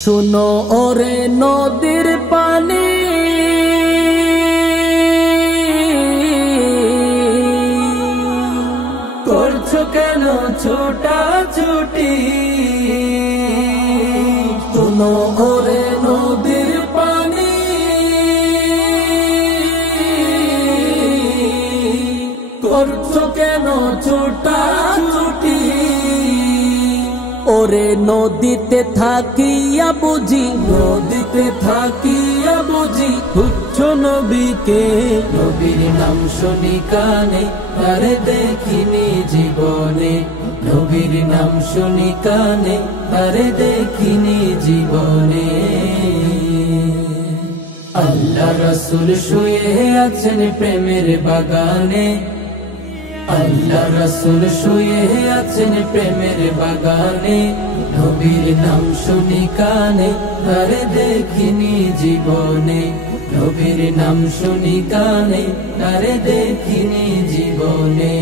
শুনো ওরে নদীর পানি, করছো কেন ছোটাছুটি? শুনো ওরে নদীর পানি, করছো কেন ছোটাছুটি? ওরে নদীতে থাকিয়া বুঝি, নদীতে থাকিয়া বুঝি তুচ্ছ নবীকে। নবীর নাম শুনি কানে, তারে দেখিনি জীবনে। নবীর নাম শুনি কানে, তারে দেখিনি জীবনে। আল্লাহ রাসূল শুয়ে আছেন প্রেমের বাগানে। আল্লাহ রাসূল শুয়ে আছেন প্রেমের বাগানে। নবীর নাম শুনি কানে, তারে দেখিনি জীবনে। নবীর নাম শুনি কানে, তারে দেখিনি জীবনে।